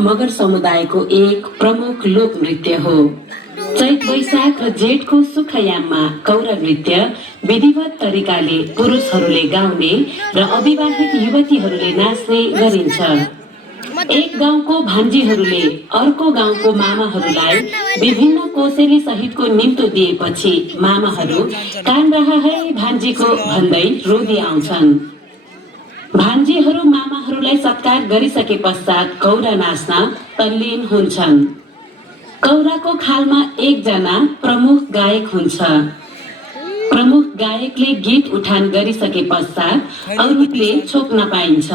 मगर समुदायको एक प्रमुख लोक नृत्य हो। चैत वैशाख र जेठको सुखयाममा कौरा नृत्य विधिवत तरिकाले पुरुषहरूले गाउने र अविवाहित युवतीहरूले नाच्ने गरिन्छ। एक गाउँको भान्जीहरूले अर्को गाउँको मामाहरूलाई विभिन्न कोसेली सहितको निम्तो दिएपछि मामाहरू कान रहा है भान्जीको भन्दै रोदी आउँछन्। भान्जीहरू मामाहरूलाई सत्कार गरिसके पश्चात कौरा नाच्न तल्लीन हुन्छन्। कौराको खालमा एकजना प्रमुख गायक हुन्छ। प्रमुख गायकले गीत उठान गरिसके पश्चात अरूले छोप्न पाइन्छ।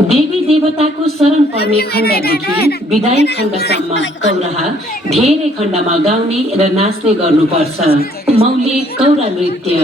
देवी देवताको शरण पर्ने खण्डदेखि विदाई खण्डसम्म कौरहा धेरै खण्डमा गाउने र नाच्ने गर्नुपर्छ। मौले कौरा नृत्य।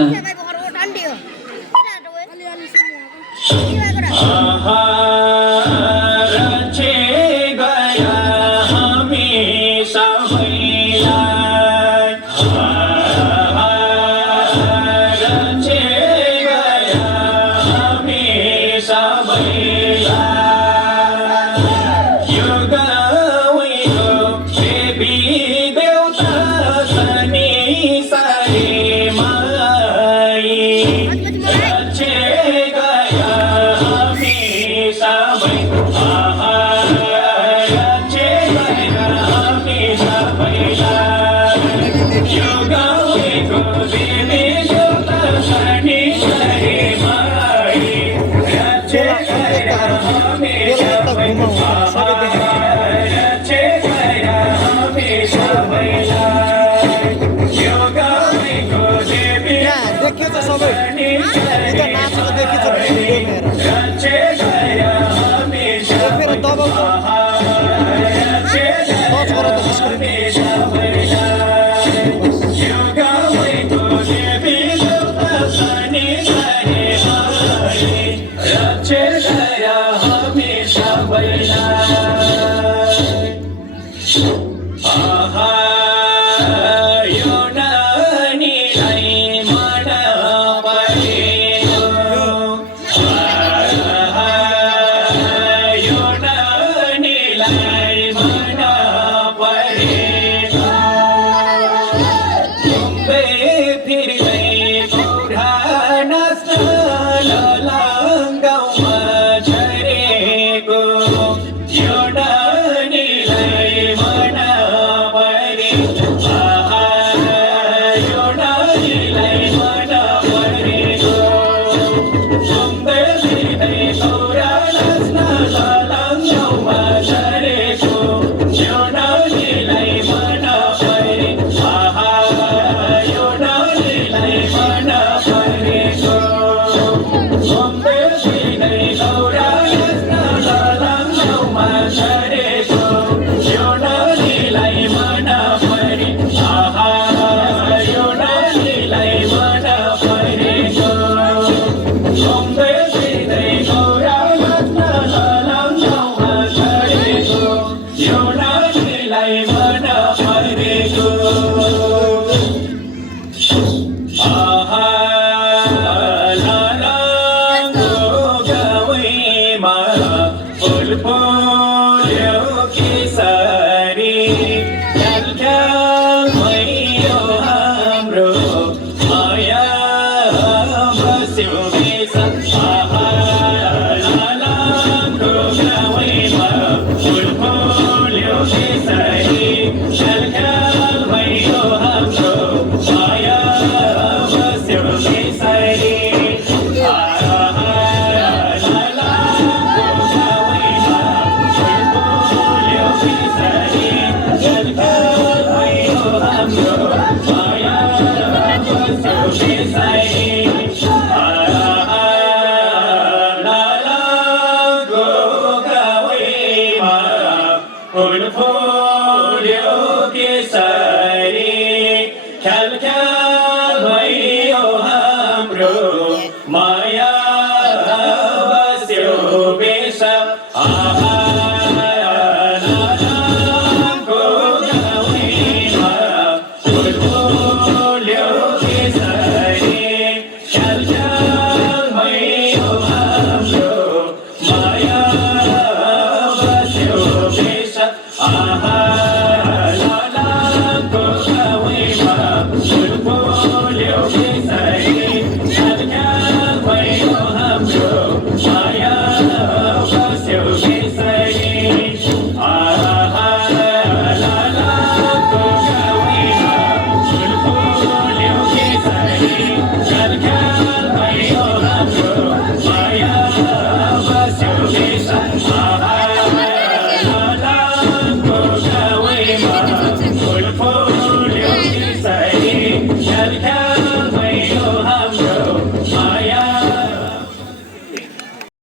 Shasya